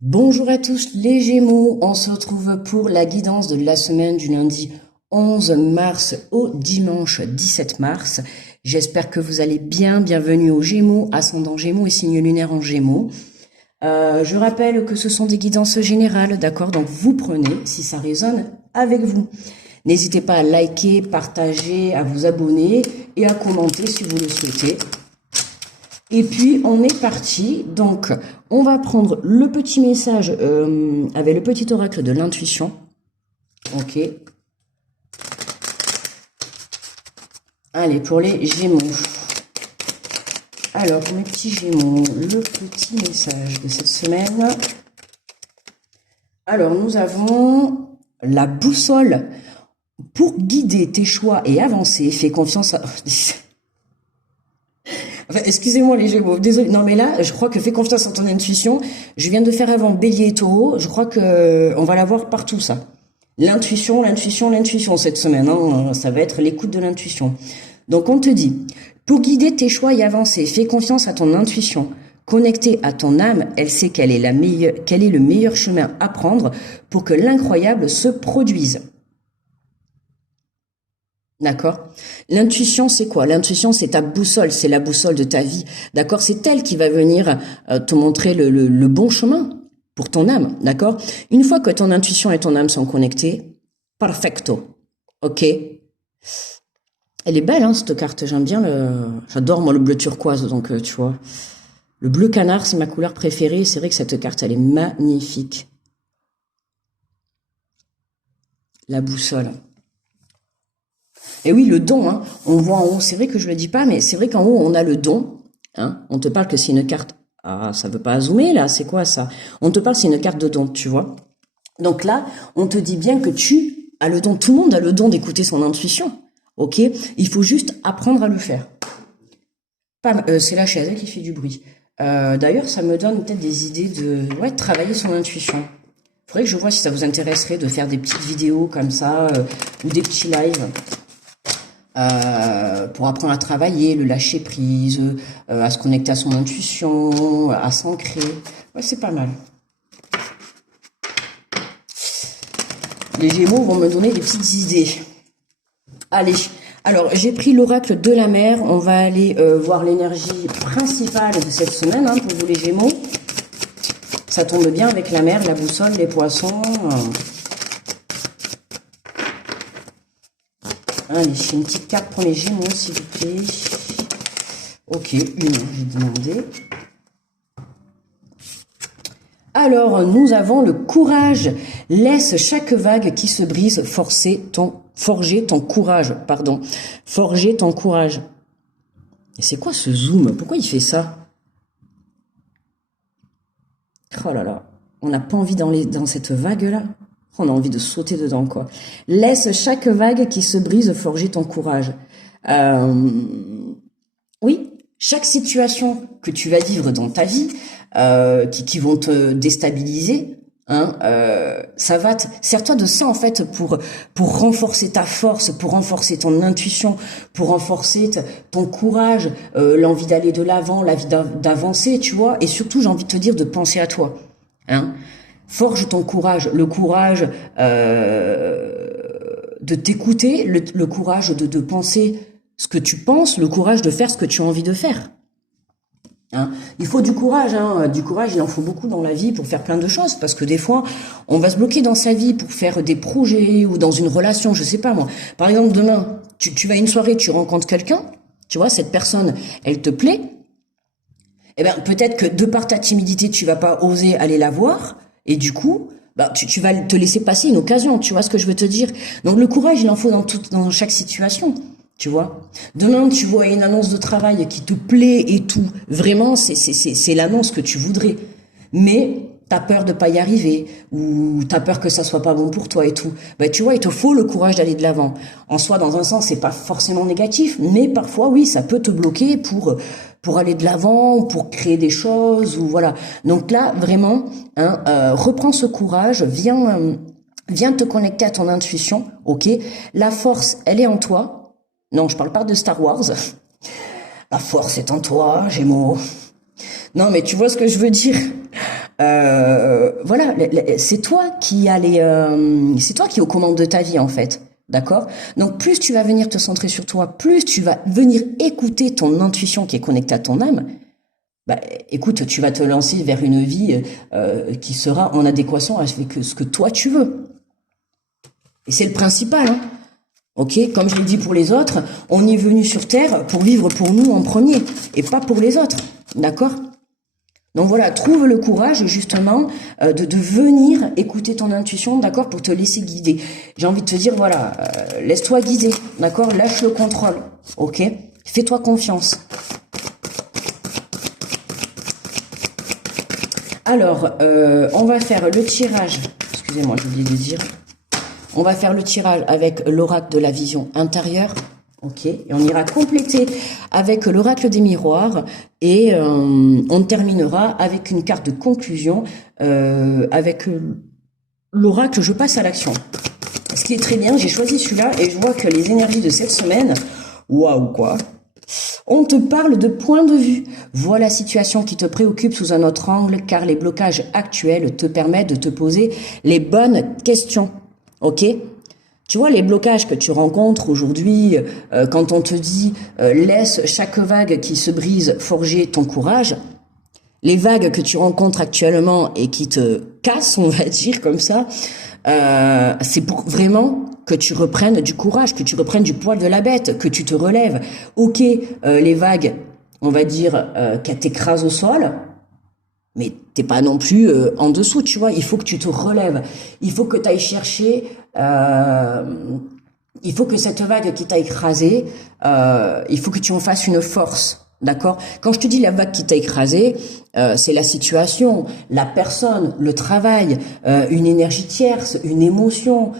Bonjour à tous les Gémeaux, on se retrouve pour la guidance de la semaine du lundi 11 mars au dimanche 17 mars. J'espère que vous allez bien, bienvenue aux Gémeaux, ascendant Gémeaux et signe lunaire en Gémeaux. Je rappelle que ce sont des guidances générales, d'accord? Donc vous prenez si ça résonne avec vous. N'hésitez pas à liker, partager, à vous abonner et à commenter si vous le souhaitez. Et puis, on est parti. Donc, on va prendre le petit message avec le petit oracle de l'intuition. Ok. Allez, pour les Gémeaux. Alors, pour mes petits Gémeaux, le petit message de cette semaine. Alors, nous avons la boussole. Pour guider tes choix et avancer, fais confiance à... Enfin, excusez-moi les Gémeaux, désolé. Non mais là, je crois que fais confiance en ton intuition. Je viens de faire avant Bélier et Taureau. Je crois que on va l'avoir partout ça. L'intuition, l'intuition, l'intuition cette semaine. Hein, ça va être l'écoute de l'intuition. Donc on te dit, pour guider tes choix et avancer, fais confiance à ton intuition. Connectée à ton âme, elle sait quel est le meilleur chemin à prendre pour que l'incroyable se produise. D'accord? L'intuition, c'est quoi? L'intuition, c'est ta boussole, c'est la boussole de ta vie. D'accord? C'est elle qui va venir te montrer le bon chemin pour ton âme. D'accord? Une fois que ton intuition et ton âme sont connectées, perfecto. Ok? Elle est belle, hein, cette carte. J'aime bien j'adore, moi, le bleu turquoise, donc, tu vois. Le bleu canard, c'est ma couleur préférée. C'est vrai que cette carte, elle est magnifique. La boussole. Et oui, le don, hein, on voit en haut, c'est vrai que je le dis pas, mais c'est vrai qu'en haut, on a le don. Hein, on te parle que c'est une carte. Ah, ça veut pas zoomer là, c'est quoi ça? On te parle, c'est une carte de don, tu vois. Donc là, on te dit bien que tu as le don. Tout le monde a le don d'écouter son intuition. Ok? Il faut juste apprendre à le faire. C'est la chaise qui fait du bruit. D'ailleurs, ça me donne peut-être des idées de travailler son intuition. Faudrait que je vois si ça vous intéresserait de faire des petites vidéos comme ça ou des petits lives. Pour apprendre à travailler, le lâcher prise, à se connecter à son intuition, à s'ancrer. Ouais, c'est pas mal. Les Gémeaux vont me donner des petites idées. Allez, alors j'ai pris l'oracle de la mer. On va aller voir l'énergie principale de cette semaine hein, pour vous les Gémeaux. Ça tombe bien avec la mer, la boussole, les poissons. Allez, une petite carte pour les Gémeaux, s'il vous plaît. Ok, une, j'ai demandé. Alors, nous avons le courage. Laisse chaque vague qui se brise forger ton courage, pardon. Forger ton courage. Et c'est quoi ce zoom? Pourquoi il fait ça? Oh là là, on n'a pas envie dans cette vague-là. On a envie de sauter dedans, quoi. Laisse chaque vague qui se brise forger ton courage. Oui, chaque situation que tu vas vivre dans ta vie, qui vont te déstabiliser, hein, sers-toi de ça en fait pour renforcer ta force, pour renforcer ton intuition, pour renforcer ton courage, l'envie d'aller de l'avant, l'envie d'avancer, tu vois. Et surtout, j'ai envie de te dire de penser à toi, hein. Forge ton courage, le courage de t'écouter, le courage de penser ce que tu penses, le courage de faire ce que tu as envie de faire. Hein. Il faut du courage, hein. Du courage, il en faut beaucoup dans la vie pour faire plein de choses, parce que des fois, on va se bloquer dans sa vie pour faire des projets ou dans une relation, je sais pas moi. Par exemple, demain, tu vas à une soirée, tu rencontres quelqu'un, tu vois, cette personne, elle te plaît, eh ben peut-être que de par ta timidité, tu vas pas oser aller la voir, et du coup, bah, tu vas te laisser passer une occasion, tu vois ce que je veux te dire. Donc le courage, il en faut dans chaque situation. Tu vois, demain tu vois une annonce de travail qui te plaît et tout, vraiment c'est l'annonce que tu voudrais, mais t'as peur de pas y arriver ou t'as peur que ça soit pas bon pour toi et tout. Ben tu vois, il te faut le courage d'aller de l'avant. En soi, dans un sens, c'est pas forcément négatif, mais parfois oui, ça peut te bloquer pour aller de l'avant, pour créer des choses ou voilà. Donc là, vraiment, hein, reprends ce courage, viens te connecter à ton intuition, ok. La force, elle est en toi. Non, je parle pas de Star Wars. La force est en toi, Gémeaux. Non, mais tu vois ce que je veux dire. Voilà, c'est toi qui as c'est toi qui es aux commandes de ta vie en fait. D'accord? Donc plus tu vas venir te centrer sur toi, plus tu vas venir écouter ton intuition qui est connectée à ton âme. Bah, écoute, tu vas te lancer vers une vie qui sera en adéquation avec ce que toi tu veux. Et c'est le principal, hein. Ok, comme je l'ai dit pour les autres, on est venu sur Terre pour vivre pour nous en premier et pas pour les autres, d'accord? Donc voilà, trouve le courage justement de venir écouter ton intuition, d'accord, pour te laisser guider. J'ai envie de te dire, voilà, laisse-toi guider, d'accord, lâche le contrôle, ok, fais-toi confiance. Alors, on va faire le tirage, excusez-moi, j'ai oublié de dire. On va faire le tirage avec l'oracle de la vision intérieure, ok, et on ira compléter avec l'oracle des miroirs et on terminera avec une carte de conclusion avec l'oracle je passe à l'action. Ce qui est très bien, j'ai choisi celui-là et je vois que les énergies de cette semaine, waouh quoi, on te parle de point de vue. Vois la situation qui te préoccupe sous un autre angle car les blocages actuels te permettent de te poser les bonnes questions. Ok? Tu vois les blocages que tu rencontres aujourd'hui quand on te dit laisse chaque vague qui se brise forger ton courage. Les vagues que tu rencontres actuellement et qui te cassent, on va dire comme ça, c'est pour vraiment que tu reprennes du courage, que tu reprennes du poil de la bête, que tu te relèves. Ok, les vagues, on va dire qu'elles t'écrasent au sol, mais t'es pas non plus en dessous, tu vois. Il faut que tu te relèves. Il faut que tu ailles chercher. Il faut que cette vague qui t'a écrasé, il faut que tu en fasses une force, d'accord? Quand je te dis la vague qui t'a écrasé, c'est la situation, la personne, le travail, une énergie tierce, une émotion.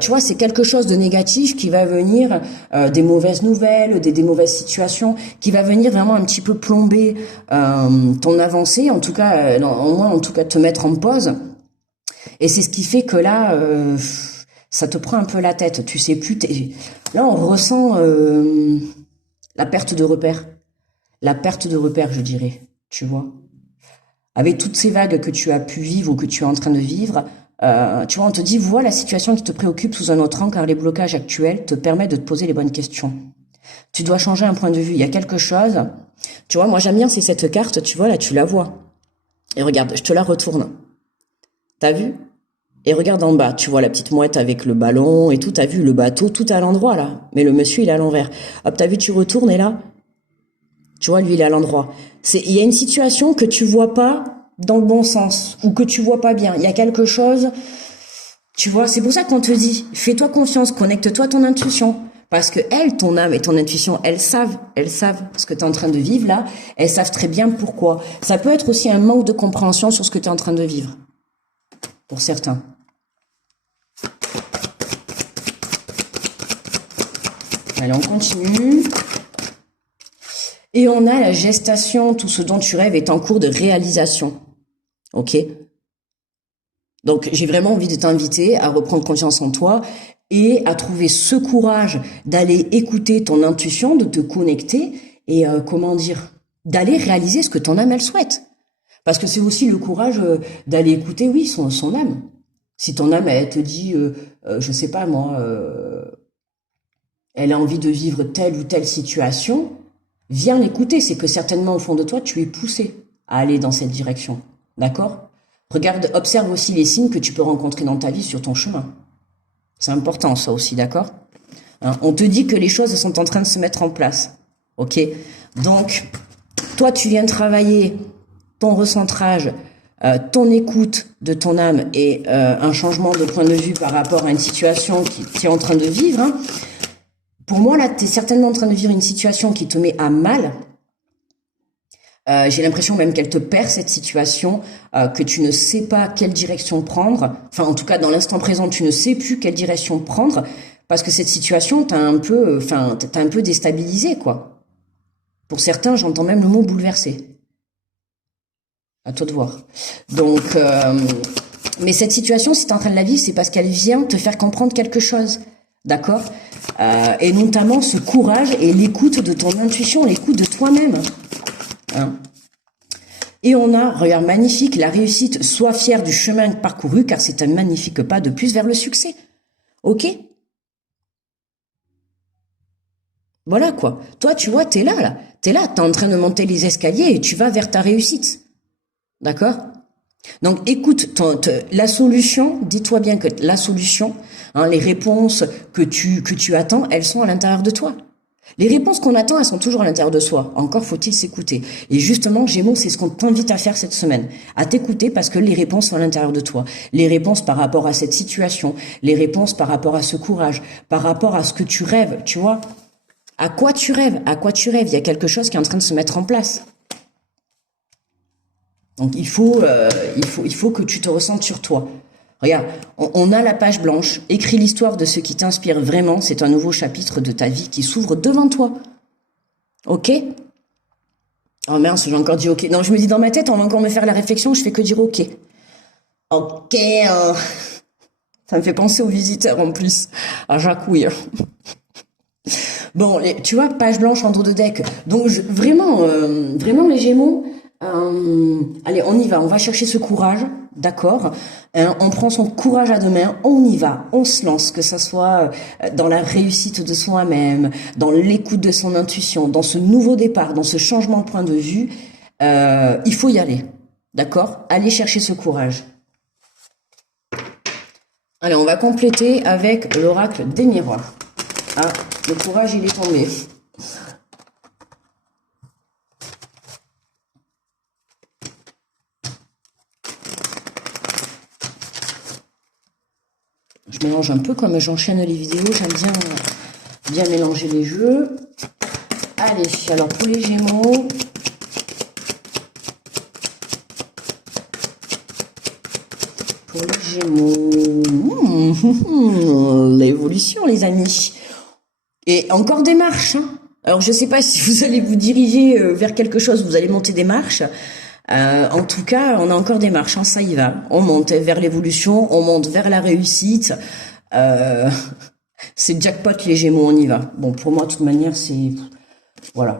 Tu vois, c'est quelque chose de négatif qui va venir, des mauvaises nouvelles, des mauvaises situations, qui va venir vraiment un petit peu plomber ton avancée, en tout cas, au moins en tout cas te mettre en pause. Et c'est ce qui fait que là, ça te prend un peu la tête. Tu sais plus. Là, on ressent la perte de repère, je dirais. Tu vois. Avec toutes ces vagues que tu as pu vivre ou que tu es en train de vivre, tu vois, on te dit, vois la situation qui te préoccupe sous un autre angle car les blocages actuels te permettent de te poser les bonnes questions. Tu dois changer un point de vue. Il y a quelque chose. Tu vois, moi j'aime bien, c'est cette carte, tu vois, là tu la vois. Et regarde, je te la retourne. T'as vu? Et regarde en bas, tu vois la petite mouette avec le ballon et tout, t'as vu le bateau, tout est à l'endroit là. Mais le monsieur, il est à l'envers. Hop, t'as vu, tu retournes et là, tu vois, lui, il est à l'endroit. Il y a une situation que tu vois pas dans le bon sens ou que tu vois pas bien. Il y a quelque chose, tu vois, c'est pour ça qu'on te dit, fais-toi confiance, connecte-toi à ton intuition. Parce que elles, ton âme et ton intuition, elles savent ce que tu es en train de vivre là, elles savent très bien pourquoi. Ça peut être aussi un manque de compréhension sur ce que tu es en train de vivre. Pour certains. Allez, on continue. Et on a la gestation, tout ce dont tu rêves est en cours de réalisation. Ok? Donc, j'ai vraiment envie de t'inviter à reprendre confiance en toi et à trouver ce courage d'aller écouter ton intuition, de te connecter et, d'aller réaliser ce que ton âme, elle souhaite. Parce que c'est aussi le courage d'aller écouter, oui, son âme. Si ton âme, elle te dit, je sais pas moi, elle a envie de vivre telle ou telle situation, viens l'écouter. C'est que certainement au fond de toi, tu es poussé à aller dans cette direction. D'accord? Regarde, observe aussi les signes que tu peux rencontrer dans ta vie sur ton chemin. C'est important ça aussi, d'accord? Hein, on te dit que les choses sont en train de se mettre en place. Ok? Donc, toi, tu viens travailler ton recentrage, ton écoute de ton âme et un changement de point de vue par rapport à une situation qui tu es en train de vivre. Hein. Pour moi, là, tu es certainement en train de vivre une situation qui te met à mal. J'ai l'impression même qu'elle te perd cette situation, que tu ne sais pas quelle direction prendre. Enfin, en tout cas, dans l'instant présent, tu ne sais plus quelle direction prendre parce que cette situation t'a un peu déstabilisé, quoi. Pour certains, j'entends même le mot bouleversé. À toi de voir. Donc, mais cette situation, si tu es en train de la vivre, c'est parce qu'elle vient te faire comprendre quelque chose. D'accord? Et notamment ce courage et l'écoute de ton intuition, l'écoute de toi-même. Hein. Et on a, regarde, magnifique, la réussite, sois fier du chemin parcouru, car c'est un magnifique pas de plus vers le succès. Ok? Voilà quoi. Toi, tu vois, t'es là, là. T'es là, t'es en train de monter les escaliers et tu vas vers ta réussite. D'accord? Donc, écoute, la solution, dis-toi bien que la solution, hein, les réponses que tu attends, elles sont à l'intérieur de toi. Les réponses qu'on attend, elles sont toujours à l'intérieur de soi. Encore faut-il s'écouter. Et justement, Gémeaux, c'est ce qu'on t'invite à faire cette semaine. À t'écouter parce que les réponses sont à l'intérieur de toi. Les réponses par rapport à cette situation, les réponses par rapport à ce courage, par rapport à ce que tu rêves, tu vois. À quoi tu rêves? À quoi tu rêves? Il y a quelque chose qui est en train de se mettre en place. Donc il faut que tu te ressentes sur toi. Regarde, on a la page blanche. Écris l'histoire de ce qui t'inspire vraiment. C'est un nouveau chapitre de ta vie qui s'ouvre devant toi. Ok? Oh mince, j'ai encore dit ok. Non, je me dis dans ma tête, on va encore me faire la réflexion. Je fais que dire ok. Ok. Ça me fait penser aux visiteurs en plus. À Jacouille. Bon, tu vois, page blanche en dos de deck. Donc vraiment les Gémeaux. Allez, on y va. On va chercher ce courage, d'accord. On prend son courage à deux mains. On y va. On se lance, que ça soit dans la réussite de soi-même, dans l'écoute de son intuition, dans ce nouveau départ, dans ce changement de point de vue. Il faut y aller, d'accord. Allez chercher ce courage. Allez, on va compléter avec l'oracle des miroirs. Ah, le courage, il est tombé. Je mélange un peu comme j'enchaîne les vidéos. J'aime bien mélanger les jeux. Allez, alors pour les Gémeaux. Pour les Gémeaux. L'évolution, les amis. Et encore des marches. Hein. Alors, je ne sais pas si vous allez vous diriger vers quelque chose, vous allez monter des marches. En tout cas, on a encore des marches, hein, ça y va. On monte vers l'évolution, on monte vers la réussite. C'est jackpot les Gémeaux, on y va. Bon, pour moi, de toute manière, c'est... Voilà.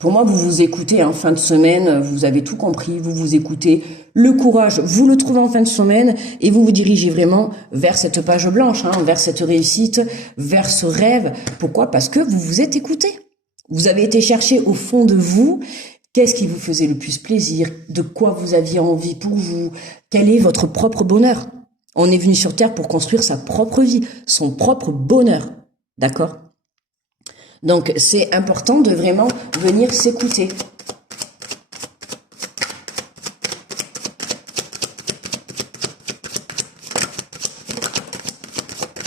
Pour moi, vous vous écoutez en fin de semaine, vous avez tout compris, vous vous écoutez. Le courage, vous le trouvez en fin de semaine et vous vous dirigez vraiment vers cette page blanche, hein, vers cette réussite, vers ce rêve. Pourquoi? Parce que vous vous êtes écouté. Vous avez été chercher au fond de vous qu'est-ce qui vous faisait le plus plaisir, de quoi vous aviez envie pour vous, quel est votre propre bonheur. On est venu sur Terre pour construire sa propre vie, son propre bonheur. D'accord? Donc, c'est important de vraiment venir s'écouter.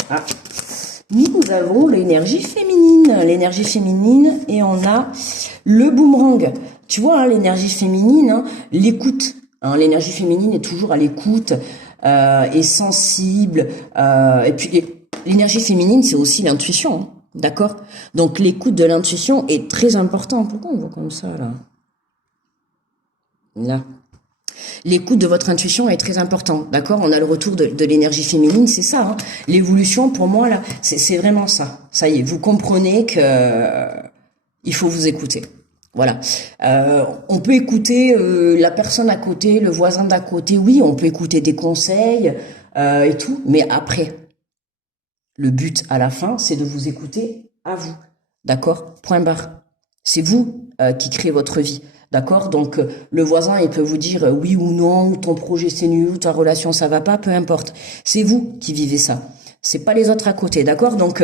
Ah. Nous avons l'énergie féminine, et on a le boomerang. Tu vois, hein, l'énergie féminine, hein, l'écoute. Hein, l'énergie féminine est toujours à l'écoute, est sensible. Et puis, l'énergie féminine, c'est aussi l'intuition. Hein. D'accord? Donc, l'écoute de l'intuition est très importante. Pourquoi on voit comme ça, là? Là. L'écoute de votre intuition est très important. D'accord? On a le retour de l'énergie féminine, c'est ça. Hein. L'évolution, pour moi, là, c'est vraiment ça. Ça y est, vous comprenez que il faut vous écouter. Voilà. On peut écouter la personne à côté, le voisin d'à côté. Oui, on peut écouter des conseils et tout. Mais après... Le but à la fin, c'est de vous écouter à vous. D'accord? Point barre. C'est vous qui créez votre vie. D'accord? Donc, le voisin, il peut vous dire oui ou non, ton projet c'est nul, ta relation ça va pas, peu importe. C'est vous qui vivez ça. C'est pas les autres à côté. D'accord? Donc,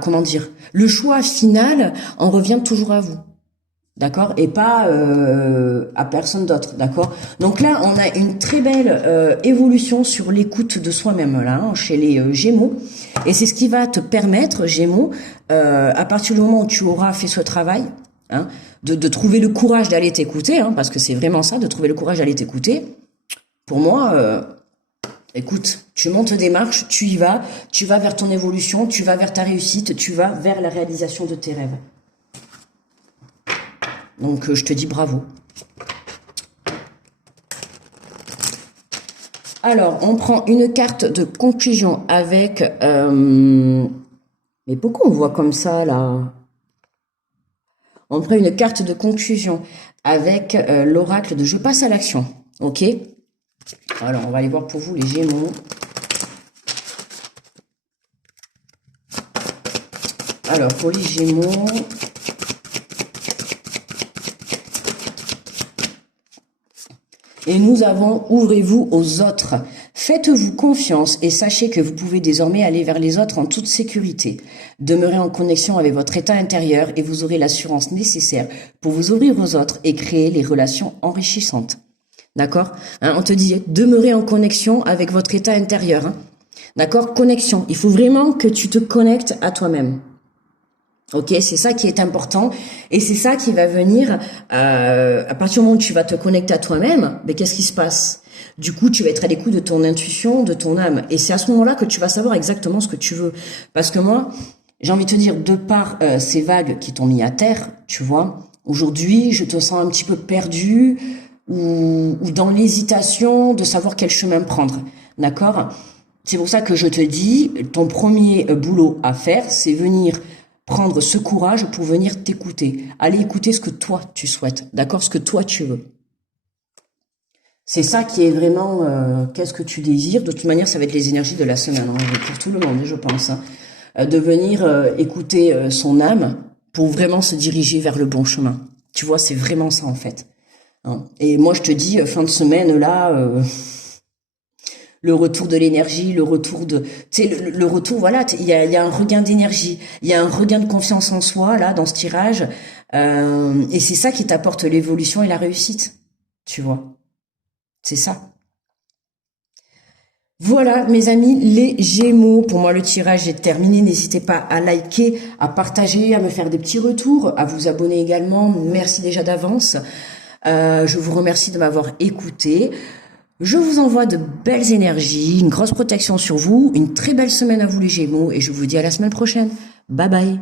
comment dire? Le choix final en revient toujours à vous. D'accord? Et pas à personne d'autre, d'accord? Donc là, on a une très belle évolution sur l'écoute de soi-même, là, hein, chez les Gémeaux. Et c'est ce qui va te permettre, Gémeaux, à partir du moment où tu auras fait ce travail, hein, de trouver le courage d'aller t'écouter, hein, parce que c'est vraiment ça, de trouver le courage d'aller t'écouter. Pour moi, écoute, tu montes des marches, tu y vas, tu vas vers ton évolution, tu vas vers ta réussite, tu vas vers la réalisation de tes rêves. Donc, je te dis bravo. Alors, on prend une carte de conclusion avec... Mais pourquoi on voit comme ça, là? On prend une carte de conclusion avec l'oracle de je passe à l'action. Ok? Alors, on va aller voir pour vous les Gémeaux. Alors, pour les Gémeaux... Et nous avons, ouvrez-vous aux autres. Faites-vous confiance et sachez que vous pouvez désormais aller vers les autres en toute sécurité. Demeurez en connexion avec votre état intérieur et vous aurez l'assurance nécessaire pour vous ouvrir aux autres et créer les relations enrichissantes. D'accord, hein, on te dit, demeurez en connexion avec votre état intérieur. Hein. D'accord, connexion. Il faut vraiment que tu te connectes à toi-même. Ok, c'est ça qui est important et c'est ça qui va venir à partir du moment où tu vas te connecter à toi-même. Mais qu'est-ce qui se passe? Du coup, tu vas être à l'écoute de ton intuition, de ton âme, et c'est à ce moment-là que tu vas savoir exactement ce que tu veux. Parce que moi, j'ai envie de te dire, de par ces vagues qui t'ont mis à terre, tu vois, aujourd'hui, je te sens un petit peu perdu ou dans l'hésitation de savoir quel chemin prendre. D'accord? C'est pour ça que je te dis, ton premier boulot à faire, c'est venir prendre ce courage pour venir t'écouter. Aller écouter ce que toi, tu souhaites. D'accord? Ce que toi, tu veux. C'est ça qui est vraiment, qu'est-ce que tu désires. De toute manière, ça va être les énergies de la semaine, hein, pour tout le monde, je pense. Hein. De venir écouter son âme pour vraiment se diriger vers le bon chemin. Tu vois, c'est vraiment ça, en fait. Hein. Et moi, je te dis, fin de semaine, là... le retour de l'énergie, le retour de, tu sais, le retour, voilà, il y a un regain d'énergie, il y a un regain de confiance en soi là dans ce tirage, et c'est ça qui t'apporte l'évolution et la réussite, tu vois, c'est ça. Voilà mes amis, les Gémeaux, pour moi le tirage est terminé, n'hésitez pas à liker, à partager, à me faire des petits retours, à vous abonner également, merci déjà d'avance, je vous remercie de m'avoir écouté. Je vous envoie de belles énergies, une grosse protection sur vous, une très belle semaine à vous les Gémeaux et je vous dis à la semaine prochaine. Bye bye.